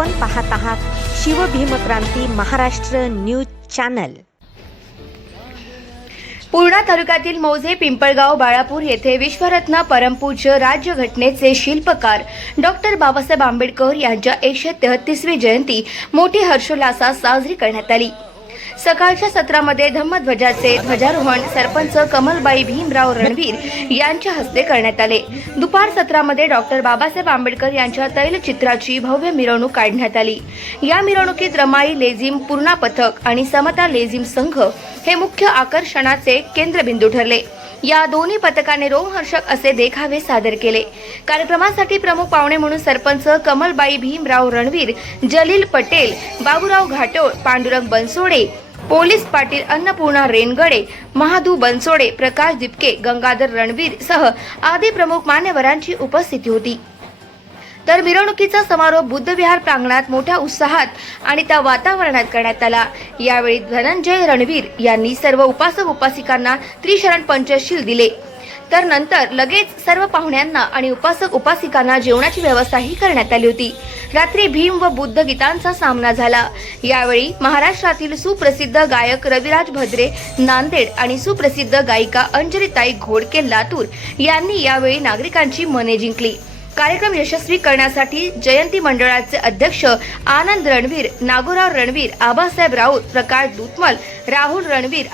आपण पाहत आहात शिवभीमक्रांती महाराष्ट्र न्यूज चॅनल। पूर्णा तालुक्यातील मौजे, पिंपळगाव, बाळापूर येथे विश्वरत्न परमपूज्य राज्यघटनेचे शिल्पकार डॉक्टर बाबासाहेब आंबेडकर यांच्या 133वी जयंती मोठी हर्षोल्लासात साजरी करण्यात आली। सकाळच्या सत्रामध्ये धम्मध्वजाचे ध्वजारोहण सरपंच कमलबाई भीमराव रणवीर यांच्या हस्ते करण्यात आले। दुपार सत्रामध्ये डॉक्टर बाबासाहेब आंबेडकर यांच्या तैलचित्राची भव्य मिरवणूक काढण्यात आली। या मिरवणुकीत रमाई लेझिम, पूर्णा पथक आणि समता लेझिम संघ हे मुख्य आकर्षणाचे केंद्रबिंदू ठरले। या दोन्ही पथकाने रोमहर्षक असे देखावे सादर केले। कार्यक्रमासाठी प्रमुख पाहुणे म्हणून सरपंच कमलबाई भीमराव रणवीर, जलील पटेल, बाबूराव घाटोळ, पांडुरंग बनसोडे, पोलीस पाटील अन्नपूर्णा रेनगडे, महादू बनसोडे, प्रकाश दिपके, गंगाधर रणवीर सह आदी प्रमुख मान्यवरांची उपस्थिती होती। तर मिरवणुकीचा समारोप बुद्धविहार प्रांगणात मोठ्या उत्साहात आणि त्या वातावरणात करण्यात आला। यावेळी धनंजय रणवीर यांनी सर्व उपासक उपासिकांना त्रिशरण पंचशील दिले। तर नंतर लगेच सर्व पाहुण्यांना आणि उपासक उपासिकांना जेवणाची व्यवस्थाही करण्यात आली होती। रात्री भीम व बुद्ध गीतांचा सामना झाला। यावेळी महाराष्ट्रातील सुप्रसिद्ध गायक रविराज भद्रे नांदेड आणि सुप्रसिद्ध गायिका अंजलीताई घोडके लातूर यांनी यावेळी नागरिकांची मने जिंकली। कार्यक्रम यशस्वी करण्यासाठी जयंती मंडळाचे अध्यक्ष आनंद रणवीर, नागोराव रणवीर, आबासाहेब राऊत, प्रकाश दुतमल, राहुल रणवीर,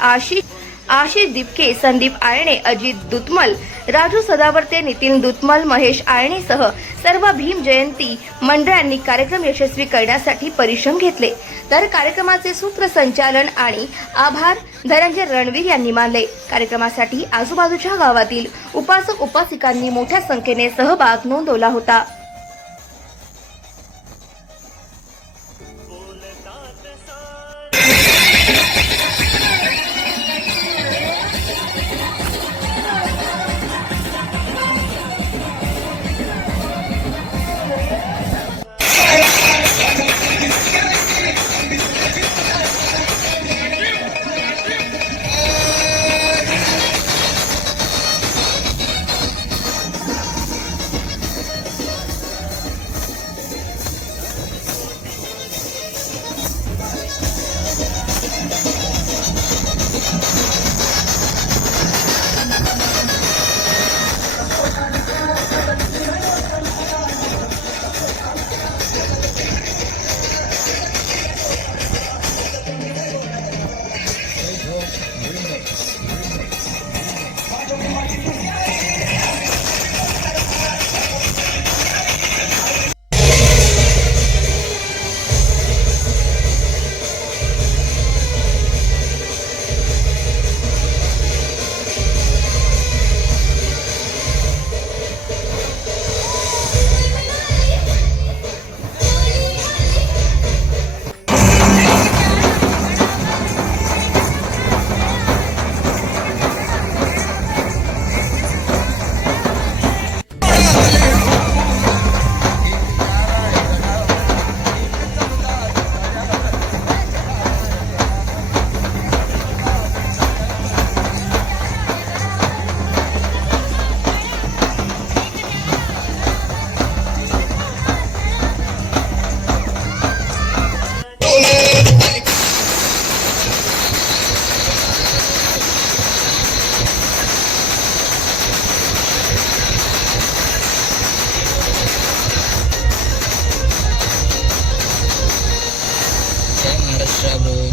आशिष दिपके, संदीप आळणे, अजित दुतमल, राजू सदावर्ते, नितीन दुतमल, महेश आळणे सह सर्व भीम जयंती मंडळांनी कार्यक्रम यशस्वी करण्यासाठी परिश्रम घेतले। तर कार्यक्रमाचे सूत्रसंचालन आणि आभार धनंजय रणवीर यांनी मानले। कार्यक्रमासाठी आजूबाजूच्या गावातील उपासक उपासिकांनी मोठ्या संख्येने सहभाग नोंदवला होता।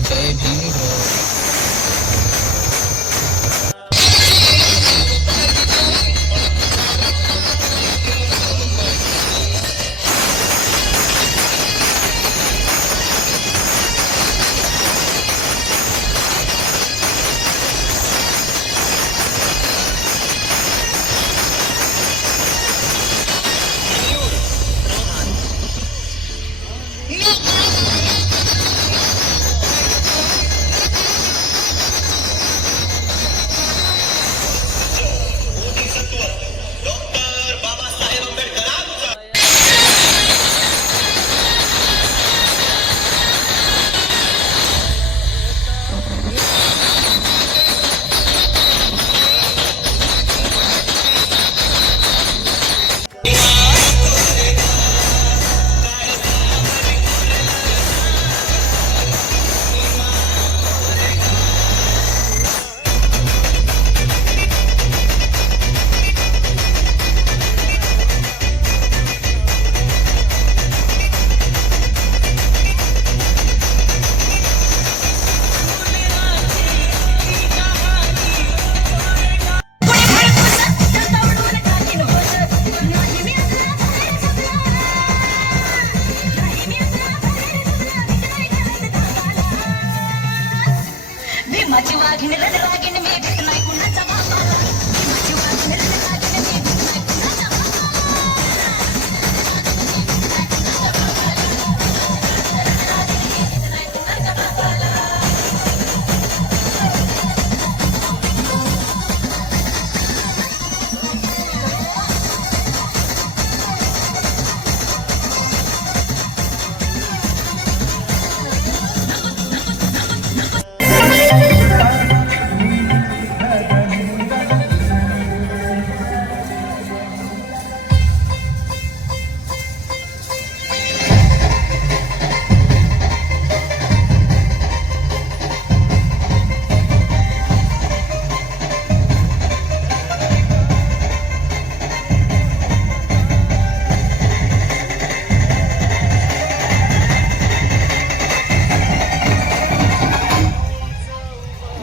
जय भीम।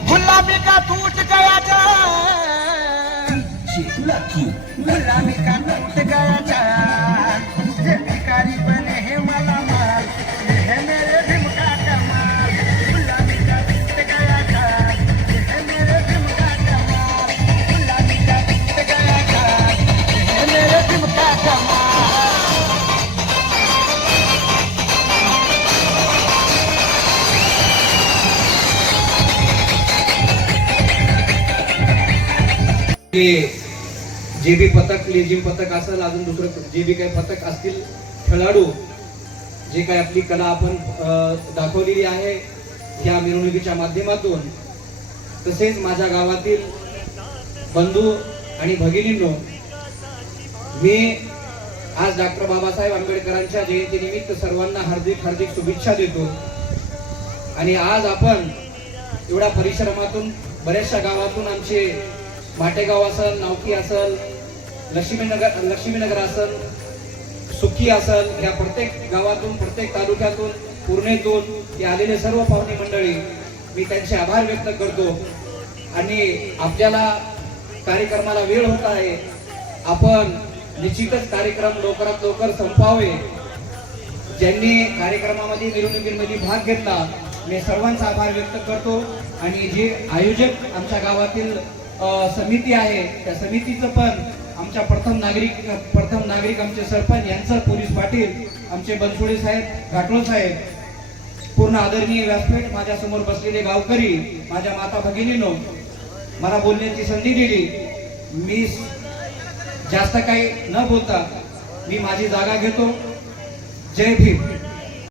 गुलाबी का टूट गया जान, गुलाबी का टूट गया जान, ये भिखारी बने हैं मालामाल, ये है मेरे भीम का कमाल। गुलाबी का टूट गया जान, ये है मेरे भीम का कमाल। गुलाबी का टूट गया जान, ये है मेरे भीम का कमाल। जे बी पथक, लेझिम पथक असेल, अजून दुसरं जे बी काही पथक असतील, खेळाडू जे काही आपली कला आपण दाखवलेली आहे या मिरवणुकीच्या माध्यमातून, तसेच माझ्या गावातील बंधू आणि भगिनींनो, मी आज डॉक्टर बाबासाहेब आंबेडकरांच्या जयंतीनिमित्त सर्वांना हार्दिक हार्दिक शुभेच्छा देतो. आणि आज आपण एवढ्या परिश्रमातून बऱ्याचशा गावातून आमचे माटेगाव असेल, नावकी असेल, लक्ष्मीनगर असेल, सुखी असेल, या प्रत्येक गावातून, प्रत्येक तालुक्यातून, पूर्णेतून हे आलेले सर्व पाहुणे मंडळी, मी त्यांचे आभार व्यक्त करतो. आणि आपल्याला कार्यक्रमाला वेळ होत आहे, आपण निश्चितच कार्यक्रम लवकरात लवकर संपवावे. ज्यांनी कार्यक्रमामध्ये, मिरवणुकीमध्ये भाग घेतला, मी सर्वांचा आभार व्यक्त करतो. आणि जे आयोजक आमच्या गावातील समिती आहे, त्या समितीचं पण आमच्या प्रथम नागरिक आमचे सरपंच यांचं, पोलीस पाटील आमचे बनसोडे साहेब, घाटोळ साहेब, पूर्ण आदरणीय व्यासपीठ, माझ्या समोर बसलेले गावकरी, माझ्या माता भगिनींनो, मला बोलण्याची संधी दिली. मी जास्त काही न बोलता मी माझी जागा घेतो. जय भीम.